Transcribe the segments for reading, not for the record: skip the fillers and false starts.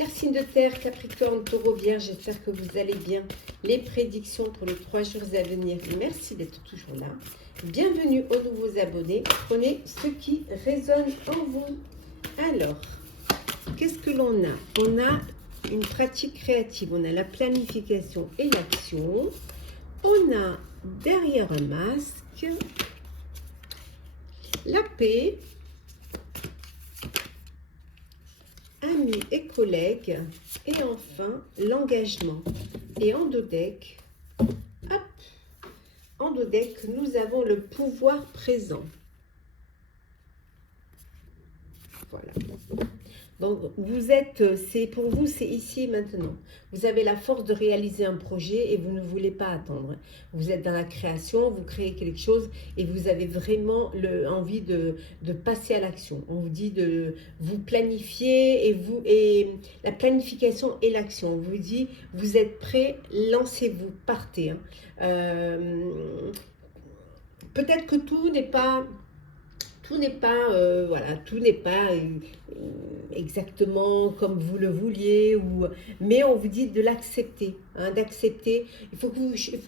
Chers signes de terre, Capricorne, Taureau, Vierge, j'espère que vous allez bien. Les prédictions pour les 3 jours à venir. Merci d'être toujours là. Bienvenue aux nouveaux abonnés. Prenez ce qui résonne en vous. Alors, qu'est-ce que l'on a? On a une pratique créative, on a la planification et l'action. On a derrière un masque la paix, amis et collègues, et enfin l'engagement. Et en dos deck, hop, en dos deck, nous avons le pouvoir présent. Voilà. Donc, vous êtes, c'est pour vous, c'est ici et maintenant. Vous avez la force de réaliser un projet et vous ne voulez pas attendre. Vous êtes dans la création, vous créez quelque chose et vous avez vraiment envie de passer à l'action. On vous dit de vous planifier et la planification et l'action. On vous dit, vous êtes prêts, lancez-vous, partez. Peut-être que tout n'est pas... voilà, tout n'est pas exactement comme vous le vouliez, mais on vous dit de l'accepter, hein, d'accepter. Il faut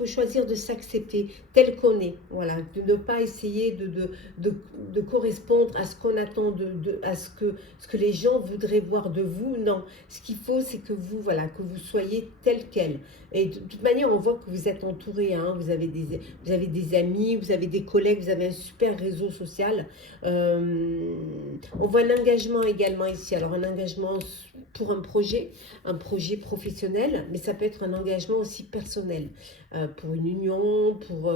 choisir de s'accepter tel qu'on est, voilà, de ne pas essayer de correspondre à ce qu'on attend, à ce que les gens voudraient voir de vous. Non, ce qu'il faut, c'est que vous, voilà, que vous soyez tel quel. Et de toute manière, on voit que vous êtes entouré, hein, vous avez des amis, vous avez des collègues, vous avez un super réseau social. On voit l'engagement également ici. Alors un engagement pour un projet professionnel, mais ça peut être un engagement aussi personnel, pour une union, pour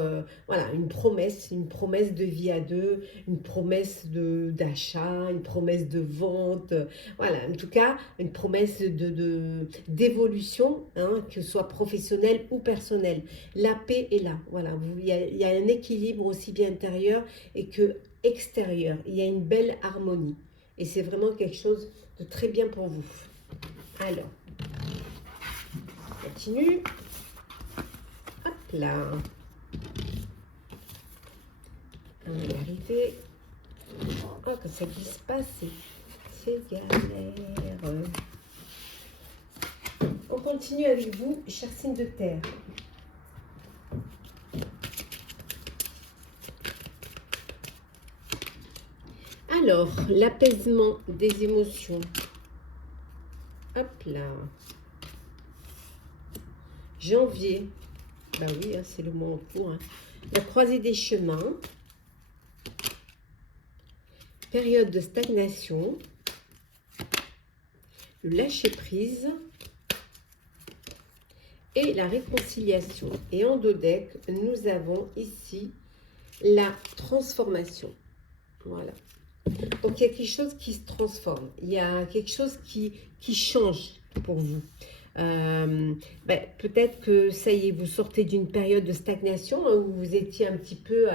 voilà, une promesse de vie à deux, une promesse d'achat, une promesse de vente, voilà, en tout cas une promesse d'évolution, hein, que ce soit professionnelle ou personnelle. La paix est là, voilà, il y a un équilibre aussi bien intérieur et que extérieur. Il y a une belle harmonie. Et c'est vraiment quelque chose de très bien pour vous. Alors, on continue. Hop là. On va y arriver. Oh, que ça glisse pas, c'est galère. On continue avec vous, chers signes de terre. Alors, l'apaisement des émotions. Hop là. Janvier. Bah oui, hein, c'est le mois en cours. Hein. La croisée des chemins. Période de stagnation. Le lâcher-prise. Et la réconciliation. Et en dos deck, nous avons ici la transformation. Voilà. Donc, il y a quelque chose qui se transforme. Il y a quelque chose qui change pour vous. Peut-être que ça y est, vous sortez d'une période de stagnation, hein, où vous étiez un petit peu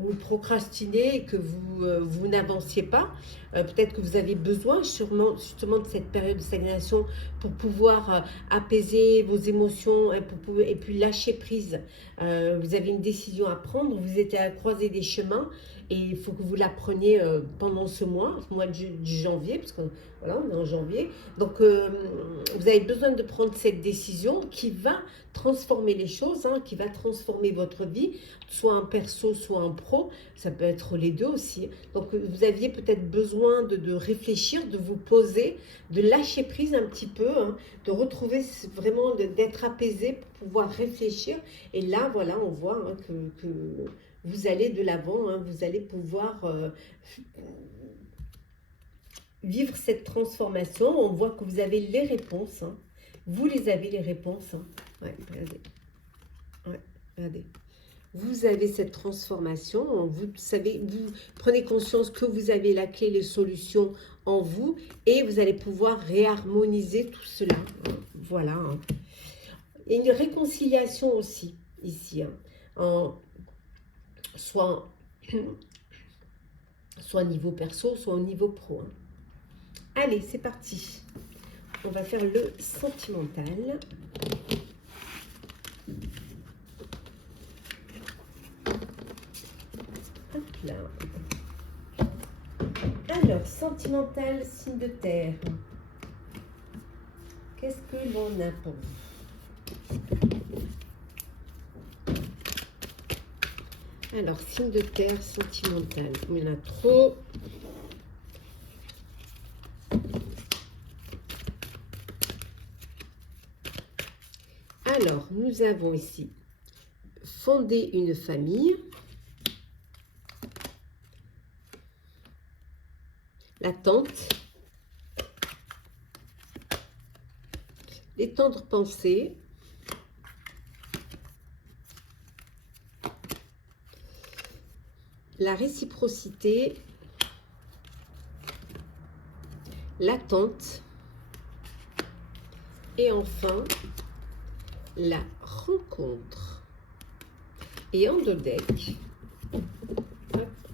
vous procrastinez et que vous n'avanciez pas. Peut-être que vous avez besoin justement de cette période de stagnation pour pouvoir apaiser vos émotions, hein, et puis lâcher prise. Vous avez une décision à prendre, vous êtes à la croisée des chemins et il faut que vous la preniez pendant ce mois du janvier, parce que voilà, on est en janvier. Donc vous avez besoin de prendre cette décision qui va transformer les choses, hein, qui va transformer votre vie, soit en perso, soit en pro. Ça peut être les deux aussi. Donc vous aviez peut-être besoin de réfléchir, de vous poser, de lâcher prise un petit peu, hein, de retrouver vraiment, d'être apaisé pour pouvoir réfléchir. Et là, voilà, on voit, hein, que vous allez de l'avant, hein, vous allez pouvoir vivre cette transformation. On voit que vous avez les réponses, hein. Vous les avez, les réponses, hein. Ouais, regardez. Ouais, regardez. Vous avez cette transformation, vous savez, vous prenez conscience que vous avez la clé, les solutions en vous et vous allez pouvoir réharmoniser tout cela. Hein. Voilà. Hein. Et une réconciliation aussi, ici, hein, soit au niveau perso, soit au niveau pro. Hein. Allez, c'est parti. On va faire le sentimental. Hop là. Alors, sentimental, signe de terre. Qu'est-ce que l'on a pour vous? Alors, signe de terre sentimental. Il y en a trop. Alors, nous avons ici fonder une famille, l'attente, les tendres pensées, la réciprocité, l'attente et enfin la rencontre. Et en deux decks, hop,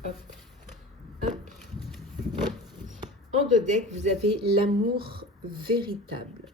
hop, hop. En deux decks, vous avez l'amour véritable.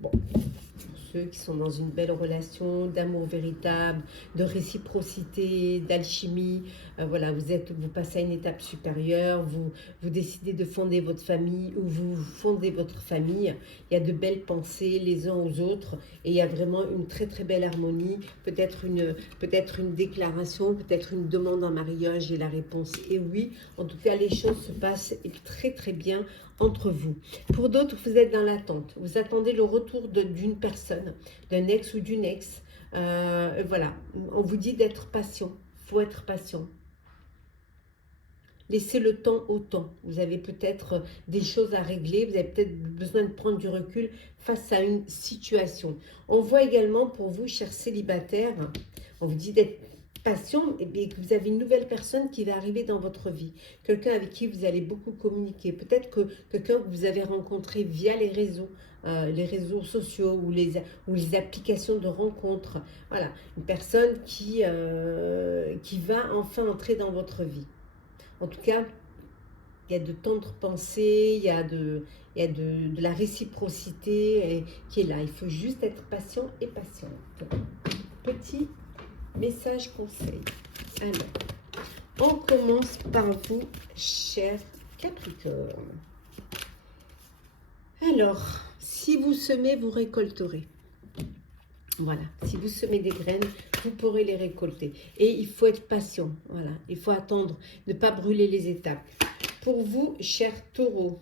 Bon, pour ceux qui sont dans une belle relation d'amour véritable, de réciprocité, d'alchimie, voilà, vous passez à une étape supérieure, vous décidez de fonder votre famille ou vous fondez votre famille. Il y a de belles pensées les uns aux autres et il y a vraiment une très très belle harmonie. Peut-être une déclaration, peut-être une demande en mariage et la réponse est oui. En tout cas, les choses se passent très très bien entre vous. Pour d'autres, vous êtes dans l'attente. Vous attendez le retour d'une personne, d'un ex ou d'une ex. Voilà, on vous dit d'être patient. Il faut être patient. Laissez le temps au temps. Vous avez peut-être des choses à régler. Vous avez peut-être besoin de prendre du recul face à une situation. On voit également pour vous, chers célibataires, on vous dit d'être patient et bien que vous avez une nouvelle personne qui va arriver dans votre vie. Quelqu'un avec qui vous allez beaucoup communiquer. Peut-être que quelqu'un que vous avez rencontré via les réseaux sociaux ou les applications de rencontres. Voilà, une personne qui va enfin entrer dans votre vie. En tout cas, il y a de tendres pensées, il y a de la réciprocité qui est là. Il faut juste être patient et patiente. Petit message conseil. Alors, on commence par vous, cher Capricorne. Alors, si vous semez, vous récolterez. Voilà, si vous semez des graines, vous pourrez les récolter. Et il faut être patient, voilà. Il faut attendre, ne pas brûler les étapes. Pour vous, cher Taureau,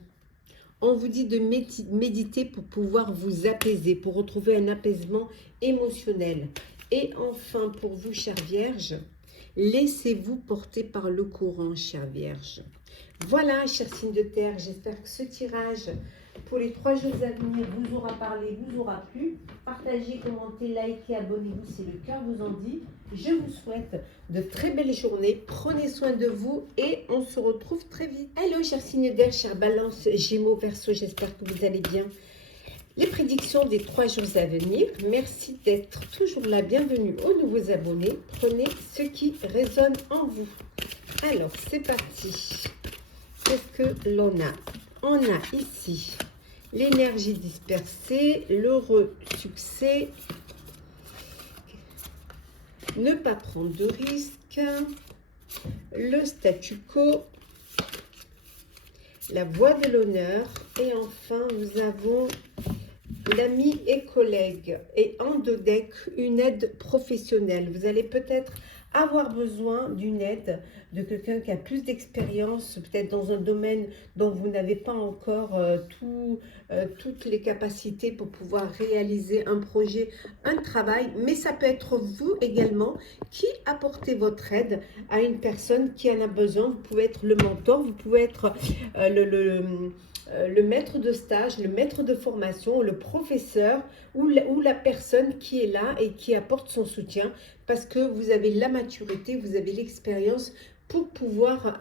on vous dit de méditer pour pouvoir vous apaiser, pour retrouver un apaisement émotionnel. Et enfin, pour vous, chère Vierge, laissez-vous porter par le courant, chère Vierge. Voilà, cher signe de terre, j'espère que ce tirage pour les 3 jours à venir vous aura parlé, vous aura plu. Partagez, commentez, likez, abonnez-vous si le cœur vous en dit. Je vous souhaite de très belles journées. Prenez soin de vous et on se retrouve très vite. Hello, cher signe d'air, chère Balance, Gémeaux, Verseau, j'espère que vous allez bien. Les prédictions des 3 jours à venir. Merci d'être toujours là. Bienvenue aux nouveaux abonnés. Prenez ce qui résonne en vous. Alors, c'est parti. Qu'est-ce que l'on a? On a ici l'énergie dispersée, l'heureux succès, ne pas prendre de risques, le statu quo, la voie de l'honneur et enfin nous avons l'ami et collègue et en deux decks une aide professionnelle. Vous allez peut-être avoir besoin d'une aide de quelqu'un qui a plus d'expérience, peut-être dans un domaine dont vous n'avez pas encore toutes les capacités pour pouvoir réaliser un projet, un travail, mais ça peut être vous également qui apportez votre aide à une personne qui en a besoin. Vous pouvez être le mentor, vous pouvez être le maître de stage, le maître de formation, le professeur ou la personne qui est là et qui apporte son soutien parce que vous avez la maturité, vous avez l'expérience pour pouvoir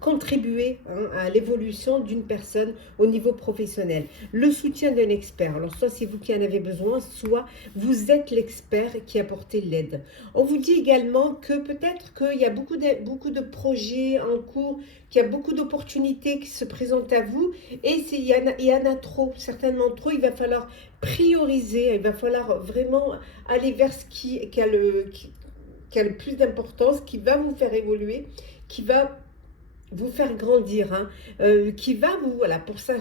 contribuer à l'évolution d'une personne au niveau professionnel. Le soutien d'un expert, alors soit c'est vous qui en avez besoin, soit vous êtes l'expert qui apportez l'aide. On vous dit également que peut-être qu'il y a beaucoup de projets en cours, qu'il y a beaucoup d'opportunités qui se présentent à vous et il y en a trop, certainement trop. Il va falloir prioriser, il va falloir vraiment aller vers ce qui a le plus d'importance, qui va vous faire évoluer, qui va vous faire grandir, hein, qui va vous, voilà, pour ça,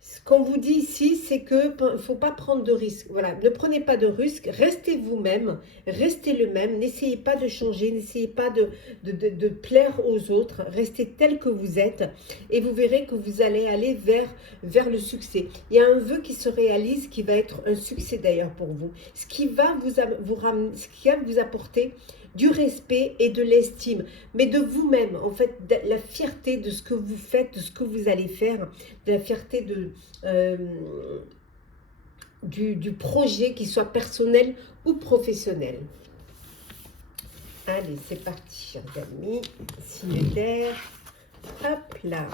ce qu'on vous dit ici, c'est que ne faut pas prendre de risques. Voilà, ne prenez pas de risques, restez vous-même, restez le même, n'essayez pas de changer, n'essayez pas de plaire aux autres, restez tel que vous êtes et vous verrez que vous allez aller vers le succès. Il y a un vœu qui se réalise qui va être un succès d'ailleurs pour vous, ce qui va ce qui va vous apporter du respect et de l'estime, mais de vous-même, en fait, de la fierté de ce que vous faites, de ce que vous allez faire, de la fierté euh, du projet, qu'il soit personnel ou professionnel. Allez, c'est parti, chers amis. Signe d'air. Hop là.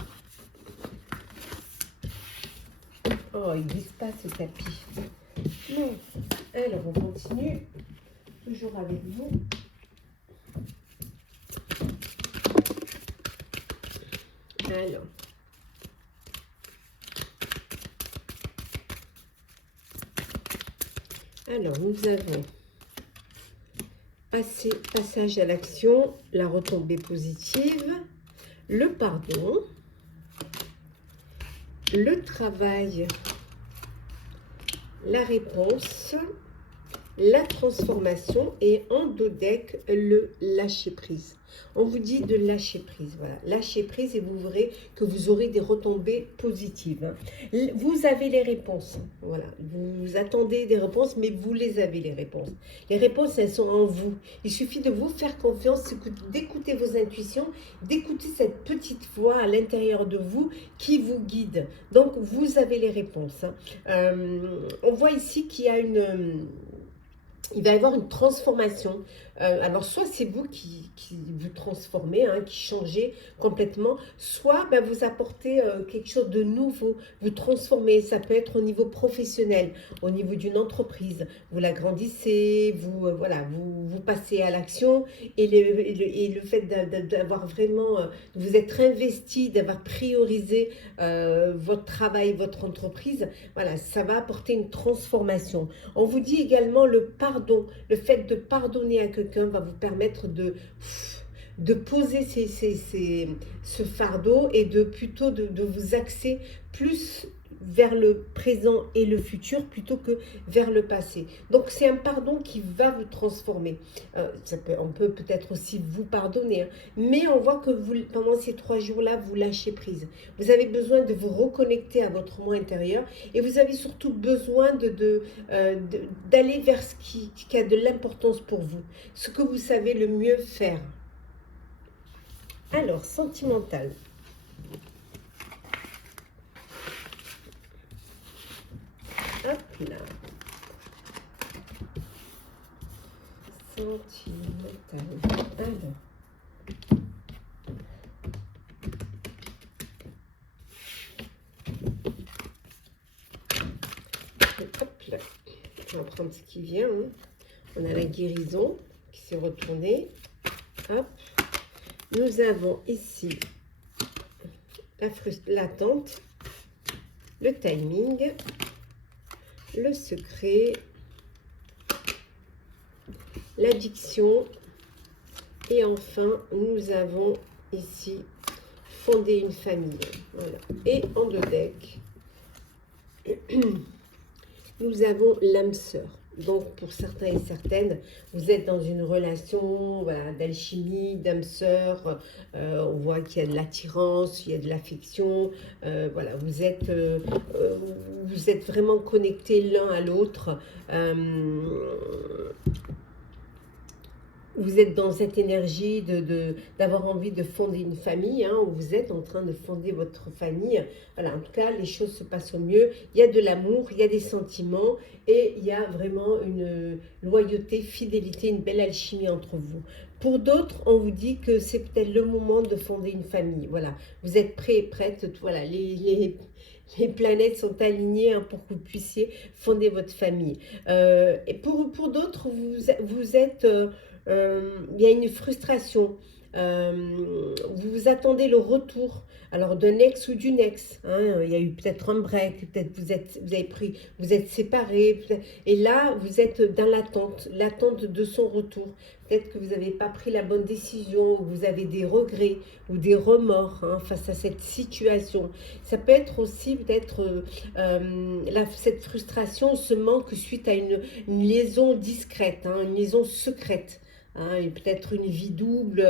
Oh, il glisse pas ce tapis. Non. Alors, on continue. Toujours avec vous. Alors, nous avons passage à l'action, la retombée positive, le pardon, le travail, la réponse, la transformation et en dos deck, le lâcher prise. On vous dit de lâcher prise, voilà, lâcher prise et vous verrez que vous aurez des retombées positives. Hein. Vous avez les réponses, voilà, vous attendez des réponses, mais vous les avez les réponses. Les réponses, elles sont en vous. Il suffit de vous faire confiance, d'écouter vos intuitions, d'écouter cette petite voix à l'intérieur de vous qui vous guide. Donc, vous avez les réponses. Hein. On voit ici qu'il y a il va y avoir une transformation. Alors, soit c'est vous qui vous transformez, hein, qui changez complètement, soit ben, vous apportez quelque chose de nouveau, vous transformez. Ça peut être au niveau professionnel, au niveau d'une entreprise. Vous l'agrandissez, voilà, vous passez à l'action et le fait d'avoir vraiment, de vous être investi, d'avoir priorisé votre travail, votre entreprise, voilà, ça va apporter une transformation. On vous dit également le pardon, le fait de pardonner à quelqu'un va vous permettre de poser ce fardeau et plutôt de vous axer plus vers le présent et le futur plutôt que vers le passé. Donc c'est un pardon qui va vous transformer. On peut peut-être aussi vous pardonner, hein, mais on voit que pendant ces 3 jours-là, vous lâchez prise. Vous avez besoin de vous reconnecter à votre moi intérieur et vous avez surtout besoin d'aller vers ce qui a de l'importance pour vous, ce que vous savez le mieux faire. Alors, sentimental. Hop là. Sentimental. Alors. Hop là. On va prendre ce qui vient. Hein. On a la guérison qui s'est retournée. Hop. Nous avons ici l'attente, le timing, le secret, l'addiction et enfin nous avons ici fonder une famille. Voilà. Et en deux decks, nous avons l'âme sœur. Donc, pour certains et certaines, vous êtes dans une relation voilà, d'alchimie, d'âme sœur. On voit qu'il y a de l'attirance, il y a de l'affection. Voilà, vous êtes vraiment connectés l'un à l'autre. Vous êtes dans cette énergie d'avoir envie de fonder une famille, hein, où vous êtes en train de fonder votre famille. Voilà, en tout cas, les choses se passent au mieux. Il y a de l'amour, il y a des sentiments et il y a vraiment une loyauté, fidélité, une belle alchimie entre vous. Pour d'autres, on vous dit que c'est peut-être le moment de fonder une famille. Voilà, vous êtes prêts et prêtes. Voilà, les planètes sont alignées, hein, pour que vous puissiez fonder votre famille. Et pour d'autres, vous êtes... il y a une frustration Vous vous attendez le retour, alors d'un ex ou d'une ex. Hein, il y a eu peut-être un break, peut-être vous êtes séparés. Et là, vous êtes dans l'attente de son retour. Peut-être que vous n'avez pas pris la bonne décision, ou vous avez des regrets ou des remords hein, face à cette situation. Ça peut être aussi peut-être cette frustration, ce manque suite à une liaison discrète, hein, une liaison secrète. Hein, peut-être une vie double,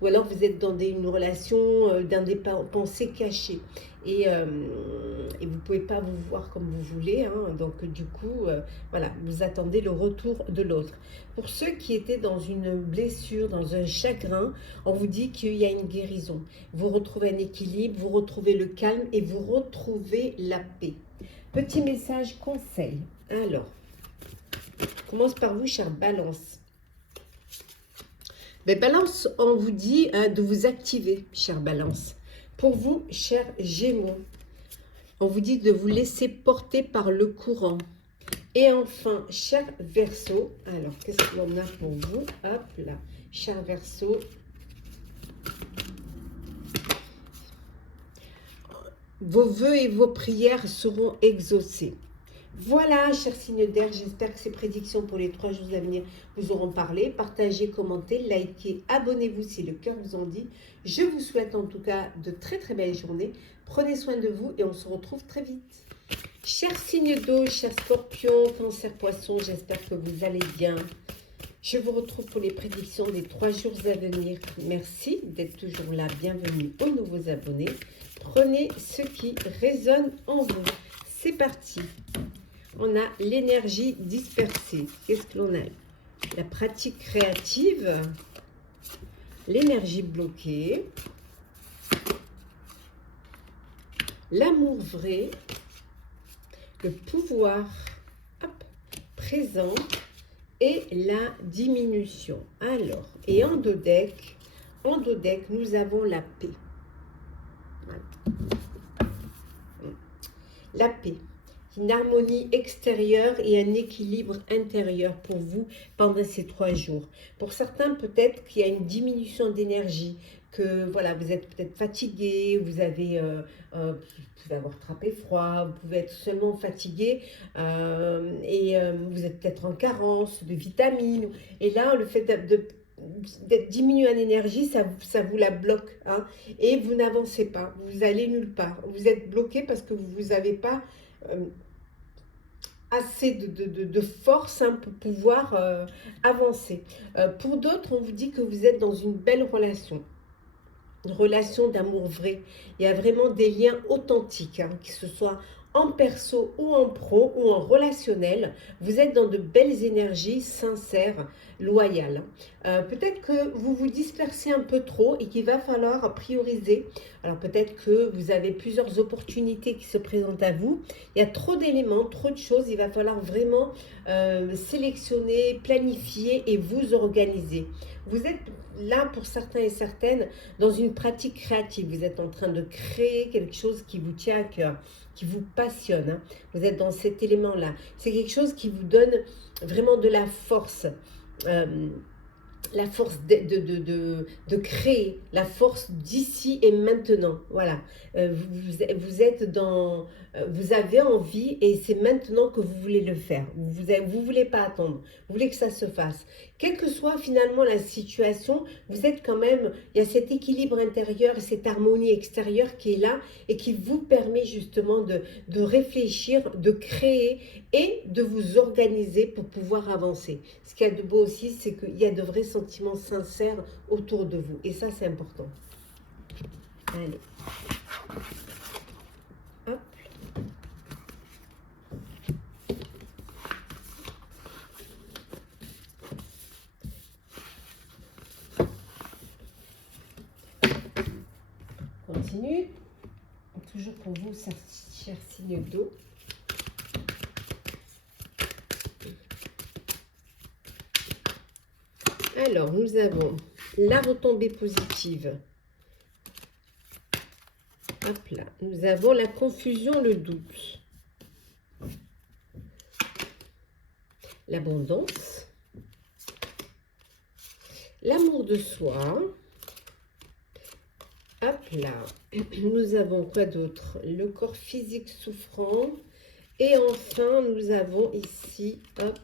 ou alors vous êtes dans une relation dans des pensées cachées. Et vous ne pouvez pas vous voir comme vous voulez. Hein, donc du coup, voilà, vous attendez le retour de l'autre. Pour ceux qui étaient dans une blessure, dans un chagrin, on vous dit qu'il y a une guérison. Vous retrouvez un équilibre, vous retrouvez le calme et vous retrouvez la paix. Petit message conseil. Alors, je commence par vous, chère Balance. Mais Balance, on vous dit hein, de vous activer, chère Balance. Pour vous, chers Gémeaux, on vous dit de vous laisser porter par le courant. Et enfin, cher Verseau, alors qu'est-ce qu'on a pour vous? Hop là, cher Verseau. Vos vœux et vos prières seront exaucés. Voilà, chers signes d'air, j'espère que ces prédictions pour les 3 jours à venir vous auront parlé. Partagez, commentez, likez, abonnez-vous si le cœur vous en dit. Je vous souhaite en tout cas de très très belles journées. Prenez soin de vous et on se retrouve très vite. Chers signes d'eau, chers scorpions, cancer, poisson, j'espère que vous allez bien. Je vous retrouve pour les prédictions des 3 jours à venir. Merci d'être toujours là. Bienvenue aux nouveaux abonnés. Prenez ce qui résonne en vous. C'est parti. On a l'énergie dispersée. Qu'est-ce que l'on a? La pratique créative, l'énergie bloquée, l'amour vrai, le pouvoir présent et la diminution. Alors, et en dos deck, nous avons la paix. Voilà. La paix. Une harmonie extérieure et un équilibre intérieur pour vous pendant ces 3 jours. Pour certains, peut-être qu'il y a une diminution d'énergie, que voilà, vous êtes peut-être fatigué, vous pouvez avoir attrapé froid, vous pouvez être seulement fatigué vous êtes peut-être en carence de vitamines. Et là, le fait d'être diminué en énergie, ça vous la bloque. Hein, et vous n'avancez pas, vous allez nulle part. Vous êtes bloqué parce que vous n'avez pas assez de force hein, pour pouvoir avancer. Pour d'autres, on vous dit que vous êtes dans une belle relation. Une relation d'amour vrai. Il y a vraiment des liens authentiques, hein, que ce soit en perso ou en pro ou en relationnel. Vous êtes dans de belles énergies sincères, loyales. Peut-être que vous vous dispersez un peu trop et qu'il va falloir prioriser. Alors peut-être que vous avez plusieurs opportunités qui se présentent à vous. Il y a trop d'éléments, trop de choses. Il va falloir vraiment sélectionner, planifier et vous organiser. Vous êtes là, pour certains et certaines, dans une pratique créative. Vous êtes en train de créer quelque chose qui vous tient à cœur, qui vous passionne. Hein. Vous êtes dans cet élément-là. C'est quelque chose qui vous donne vraiment de la force. La force de créer, la force d'ici et maintenant. Voilà. Vous êtes dans... vous avez envie et c'est maintenant que vous voulez le faire. Vous voulez pas attendre. Vous voulez que ça se fasse. Quelle que soit finalement la situation, vous êtes quand même... Il y a cet équilibre intérieur et cette harmonie extérieure qui est là et qui vous permet justement de réfléchir, de créer et de vous organiser pour pouvoir avancer. Ce qu'il y a de beau aussi, c'est qu'il y a de vrais sentiments sincères autour de vous. Et ça, c'est important. Allez. Hop. Continue. Toujours pour vous, cher signe d'eau. Alors, nous avons la retombée positive. Hop là. Nous avons la confusion, le doute. L'abondance. L'amour de soi. Hop là. Nous avons quoi d'autre? Le corps physique souffrant. Et enfin, nous avons ici, hop,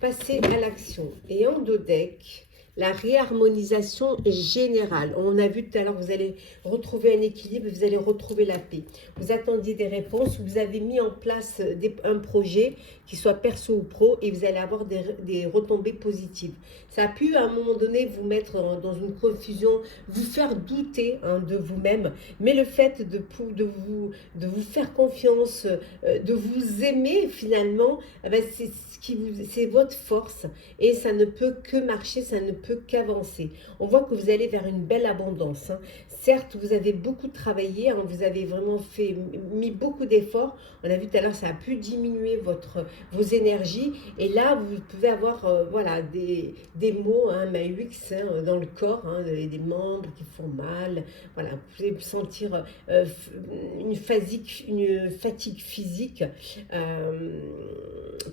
passer à l'action. Et en dos deck, la réharmonisation générale. On a vu tout à l'heure, vous allez retrouver un équilibre, vous allez retrouver la paix. Vous attendiez des réponses, vous avez mis en place un projet, qui soit perso ou pro, et vous allez avoir des retombées positives. Ça a pu à un moment donné vous mettre dans une confusion, vous faire douter de vous-même, mais le fait de vous faire confiance, de vous aimer finalement, eh ben c'est votre force et ça ne peut que marcher, ça ne peut qu'avancer. On voit que vous allez vers une belle abondance. Certes, vous avez beaucoup travaillé, vous avez vraiment mis beaucoup d'efforts. On a vu tout à l'heure, ça a pu diminuer vos énergies. Et là, vous pouvez avoir voilà, des maux, MAUX dans le corps, des membres qui font mal. Voilà, vous pouvez sentir une fatigue physique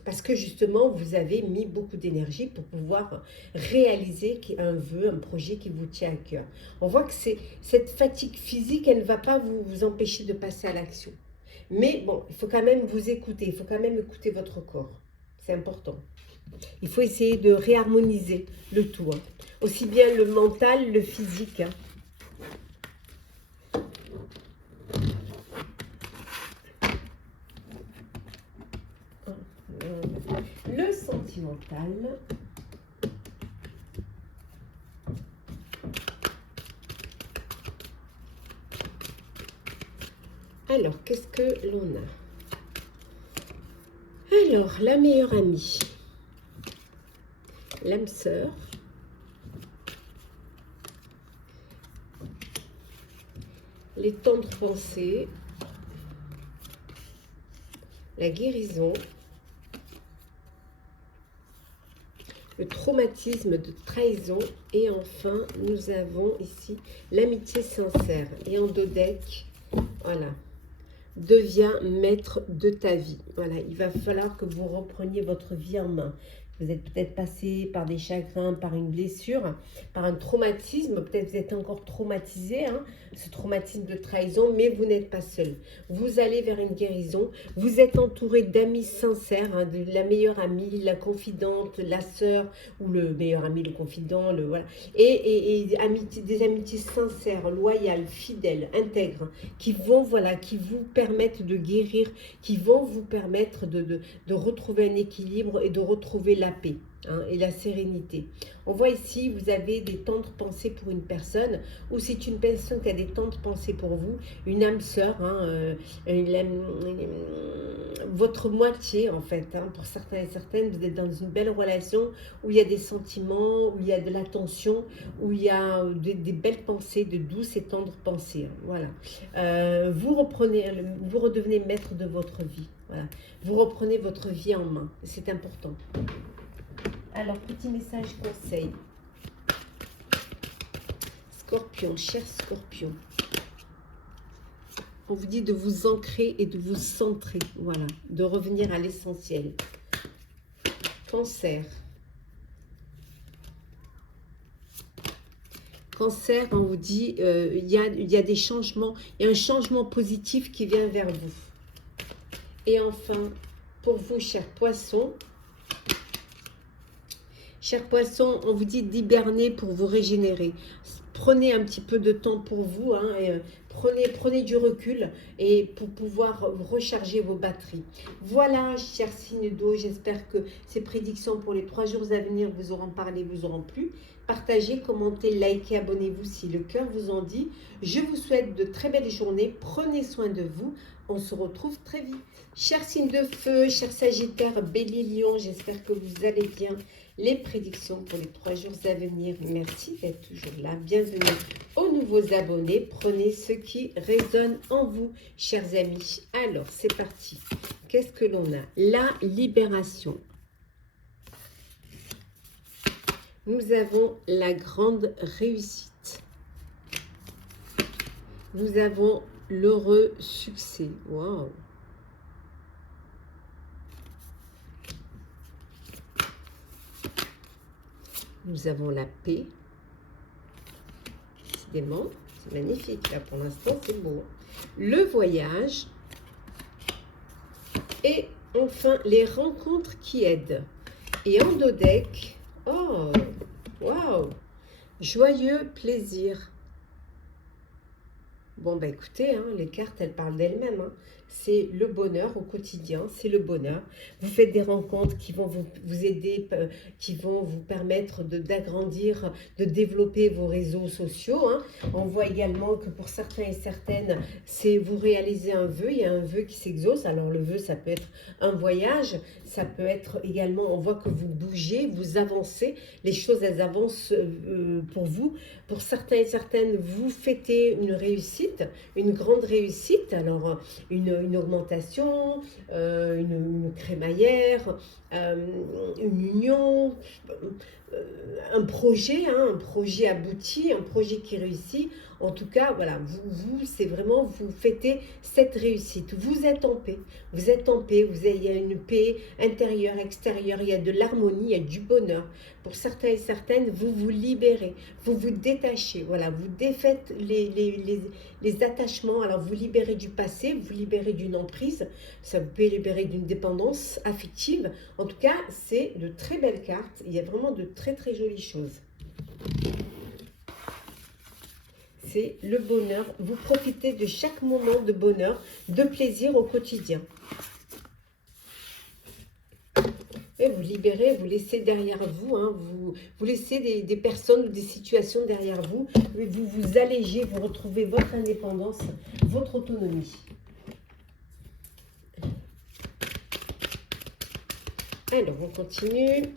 parce que justement, vous avez mis beaucoup d'énergie pour pouvoir réaliser un vœu, un projet qui vous tient à cœur. On voit que cette fatigue physique, elle ne va pas vous empêcher de passer à l'action. Mais bon, il faut quand même vous écouter, il faut quand même écouter votre corps. C'est important. Il faut essayer de réharmoniser le tout. Aussi bien le mental, le physique. Le sentimental. Alors, qu'est-ce que l'on a? Alors, la meilleure amie, l'âme sœur, les tendres pensées, la guérison, le traumatisme de trahison et enfin, nous avons ici l'amitié sincère. Et en dos deck, voilà. Deviens maître de ta vie. Voilà, il va falloir que vous repreniez votre vie en main. Vous êtes peut-être passé par des chagrins, par une blessure, par un traumatisme. Peut-être vous êtes encore traumatisé, ce traumatisme de trahison, mais vous n'êtes pas seul. Vous allez vers une guérison. Vous êtes entouré d'amis sincères, de la meilleure amie, la confidente, la sœur, ou le meilleur ami, le confident, voilà. Et des amitiés sincères, loyales, fidèles, intègres, qui vont, voilà, qui vous permettent de guérir, qui vont vous permettre de retrouver un équilibre et de retrouver la paix et la sérénité. On voit ici, vous avez des tendres pensées pour une personne, ou c'est une personne qui a des tendres pensées pour vous, une âme sœur, votre moitié en fait. Pour certains et certaines, vous êtes dans une belle relation où il y a des sentiments, où il y a de l'attention, où il y a des belles pensées, de douces et tendres pensées. Voilà. Vous redevenez maître de votre vie. Voilà. Vous reprenez votre vie en main. C'est important. Alors, petit message conseil. Scorpion, cher Scorpion. On vous dit de vous ancrer et de vous centrer. Voilà. De revenir à l'essentiel. Cancer. Cancer, on vous dit, il y a des changements. Il y a un changement positif qui vient vers vous. Et enfin, pour vous, chers poissons, on vous dit d'hiberner pour vous régénérer. Prenez un petit peu de temps pour vous, prenez du recul et pour pouvoir recharger vos batteries. Voilà, chers signes d'eau, j'espère que ces prédictions pour les 3 jours à venir vous auront parlé, vous auront plu. Partagez, commentez, likez, abonnez-vous si le cœur vous en dit. Je vous souhaite de très belles journées. Prenez soin de vous. On se retrouve très vite. Chers signes de feu, chers Sagittaires, Bélier, Lion, j'espère que vous allez bien. Les prédictions pour les 3 jours à venir. Merci d'être toujours là. Bienvenue aux nouveaux abonnés. Prenez ce qui résonne en vous, chers amis. Alors, c'est parti. Qu'est-ce que l'on a? La libération. Nous avons la grande réussite. Nous avons l'heureux succès. Waouh! Nous avons la paix. Décidément, C'est magnifique, là, pour l'instant, c'est beau. Le voyage. Et enfin, les rencontres qui aident. Et en dos deck, oh, waouh, joyeux plaisir. Bon, bah écoutez, hein, les cartes, elles parlent d'elles-mêmes. Hein. C'est le bonheur au quotidien, c'est le bonheur. Vous faites des rencontres qui vont vous aider, qui vont vous permettre d'agrandir, de développer vos réseaux sociaux. Hein. On voit également que pour certains et certaines, c'est vous réalisez un vœu, il y a un vœu qui s'exauce. Alors le vœu, ça peut être un voyage, ça peut être également, on voit que vous bougez, vous avancez, les choses, elles avancent pour vous. Pour certains et certaines, vous fêtez une réussite, une grande réussite, alors une augmentation, une crémaillère, une union, un projet, hein, un projet abouti, un projet qui réussit. En tout cas, voilà, vous c'est vraiment, vous fêtez cette réussite. Vous êtes en paix, vous êtes en paix, il y a une paix intérieure, extérieure, il y a de l'harmonie, il y a du bonheur. Pour certains et certaines, vous vous libérez, vous vous détachez, voilà, vous défaites les attachements, alors vous libérez du passé, vous libérez d'une emprise, ça vous peut libérer d'une dépendance affective. En tout cas, c'est de très belles cartes, il y a vraiment de très très jolies choses. C'est le bonheur, vous profitez de chaque moment de bonheur, de plaisir au quotidien. Et vous libérez, vous laissez derrière vous, hein, vous laissez des personnes ou des situations derrière vous, vous vous allégez, vous retrouvez votre indépendance, votre autonomie. Alors, on continue.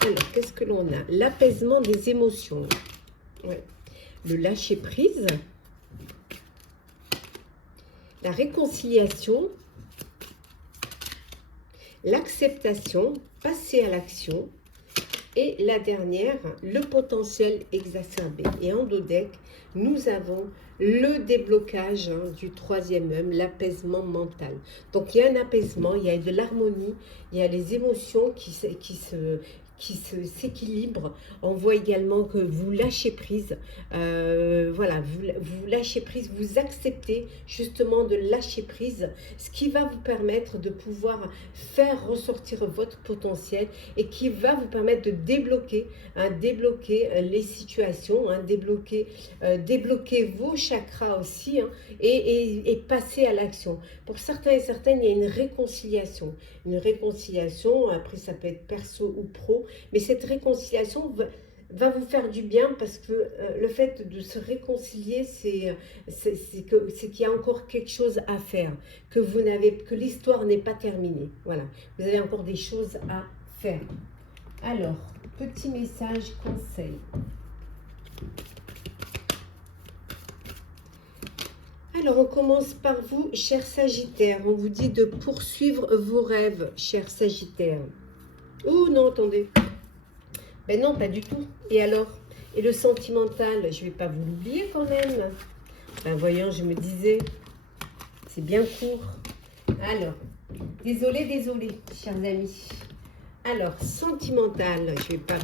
Alors, qu'est-ce que l'on a? L'apaisement des émotions. Ouais. Le lâcher-prise. La réconciliation. L'acceptation. Passer à l'action. Et la dernière, le potentiel exacerbé. Et en dos deck, nous avons le déblocage du troisième œil, l'apaisement mental. Donc, il y a un apaisement, il y a de l'harmonie, il y a les émotions qui s'équilibrent. On voit également que vous lâchez prise, voilà, vous lâchez prise, vous acceptez justement de lâcher prise, ce qui va vous permettre de pouvoir faire ressortir votre potentiel et qui va vous permettre de débloquer, hein, débloquer les situations, hein, débloquer vos chakras aussi, hein, et passer à l'action. Pour certains et certaines, il y a une réconciliation, après ça peut être perso ou pro, mais cette réconciliation va vous faire du bien parce que le fait de se réconcilier, c'est qu'il y a encore quelque chose à faire, que l'histoire n'est pas terminée. Voilà, vous avez encore des choses à faire. Alors, petit message conseil. Alors, on commence par vous, cher Sagittaire. On vous dit de poursuivre vos rêves, cher Sagittaire. Oh non, attendez. Ben non, pas du tout. Et alors? Et le sentimental, je ne vais pas vous l'oublier quand même. Ben voyons, je me disais, c'est bien court. Alors, désolé, chers amis. Alors, sentimental, je ne vais pas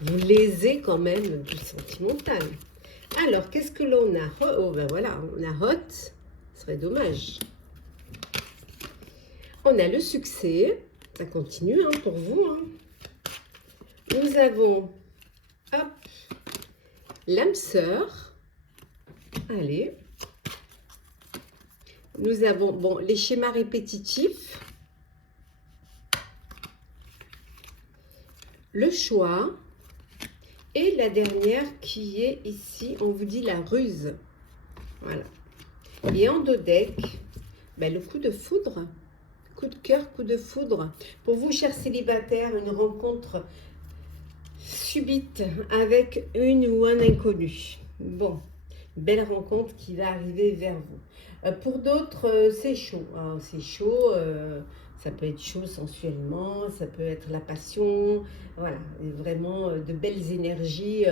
vous léser quand même du sentimental. Alors, qu'est-ce que l'on a? Oh, ben voilà, on a hot, ce serait dommage. On a le succès, ça continue hein, pour vous. Hein. Nous avons, hop, l'âme sœur. Allez. Nous avons, bon, les schémas répétitifs. Le choix. Et la dernière qui est ici, on vous dit la ruse. Voilà. Et en dos deck, ben, le coup de foudre. Coup de cœur, coup de foudre. Pour vous, chers célibataires, une rencontre subite avec une ou un inconnu. Bon, belle rencontre qui va arriver vers vous. Pour d'autres, c'est chaud. Hein, c'est chaud. Ça peut être chaud sensuellement, ça peut être la passion, voilà, vraiment de belles énergies.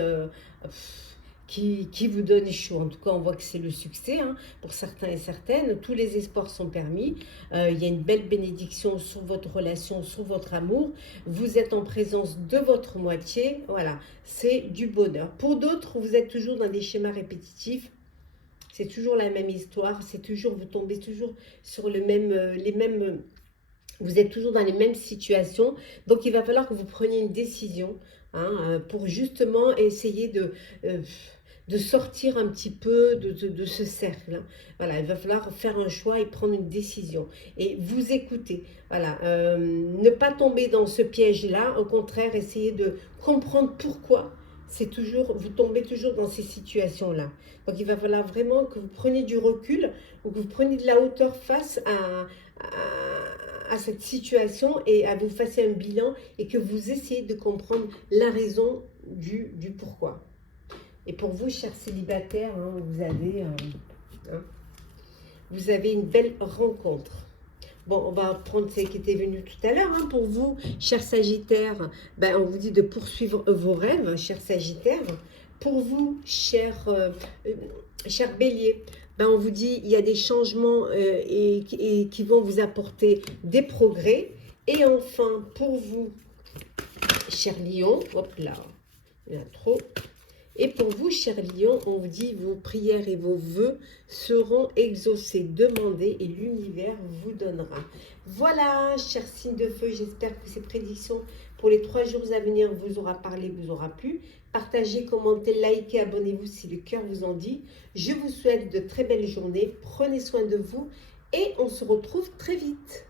qui vous donne chaud. En tout cas, on voit que c'est le succès hein, pour certains et certaines. Tous les espoirs sont permis. Il y a une belle bénédiction sur votre relation, sur votre amour. Vous êtes en présence de votre moitié. Voilà, c'est du bonheur. Pour d'autres, vous êtes toujours dans des schémas répétitifs. C'est toujours la même histoire. C'est toujours, vous tombez toujours sur les mêmes. Vous êtes toujours dans les mêmes situations. Donc, il va falloir que vous preniez une décision hein, pour justement essayer de sortir un petit peu de ce cercle. Hein. Voilà, il va falloir faire un choix et prendre une décision. Et vous écouter. Voilà, ne pas tomber dans ce piège-là. Au contraire, essayer de comprendre pourquoi. C'est toujours, vous tombez toujours dans ces situations-là. Donc, il va falloir vraiment que vous preniez du recul ou que vous preniez de la hauteur face à cette situation et à vous fassiez un bilan et que vous essayez de comprendre la raison du pourquoi. Et pour vous, chers célibataires, hein, vous avez une belle rencontre. Bon, on va prendre celle qui était venue tout à l'heure. Hein, pour vous, chers Sagittaires, ben, on vous dit de poursuivre vos rêves, chers Sagittaires. Pour vous, chers Béliers, ben, on vous dit il y a des changements et qui vont vous apporter des progrès. Et enfin, pour vous, chers Lions, hop là, il y en a trop. Et pour vous, chers lions, on vous dit vos prières et vos vœux seront exaucés. Demandez et l'univers vous donnera. Voilà, chers signes de feu, j'espère que ces prédictions pour les 3 jours à venir vous aura parlé, vous aura plu. Partagez, commentez, likez, abonnez-vous si le cœur vous en dit. Je vous souhaite de très belles journées. Prenez soin de vous et on se retrouve très vite.